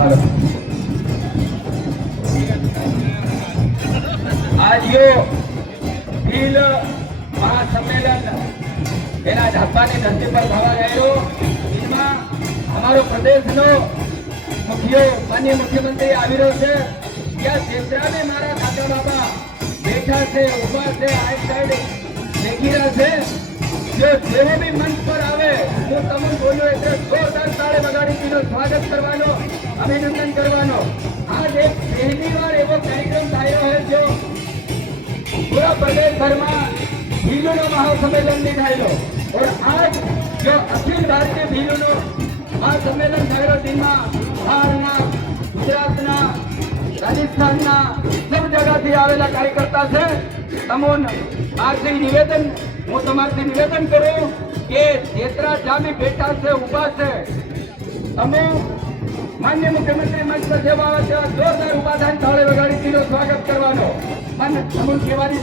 હાલો આજ યો ભીલ મહાસંમેલન એના ઢાબાની ધરતી પર થવા ગયેલો. એમાં અમારો પ્રદેશનો મુખ્ય માન્ય મુખ્યમંત્રી આવી રહ્યો છે. ત્યાં ચેતરાને મારા કાકા બાબા બેઠા છે ઊભા છે આઈ સાઈડ દેખી રહ્યા છે. જો જેવો બી મંચ પર આવે, હું તમને બોલ્યો એટલે જોરદાર તાળે બગાડી સ્વાગત કરવાનો. અભિનંદન કરવાનો. આજ એક પહેલી વાર એવો કાર્યક્રમ થયો હતો પૂરા પ્રદેશભરમાં ભીલોનો ભીલુનો મહાસંમેલનની થયેલો. ઓર આજ જો અખિલ ભારતીય ભીલુનો આ સંમેલન થયેલો દિનમાં બહારના, ગુજરાતના, રાજસ્થાનના સબ જગાથી આવેલા કાર્યકર્તા છે. તમોન આજથી નિવેદન, હું તમારથી નિવેદન કરું કે જેતરા જામી બેઠા છે, ઊભા છે. તમે માન્ય મુખ્યમંત્રી મંચ પર જેવા આવે તેવા જોરદાર ઉપાધાન તાળે વગાડી તેનું સ્વાગત કરવાનો. માન્ય તમને કહેવાની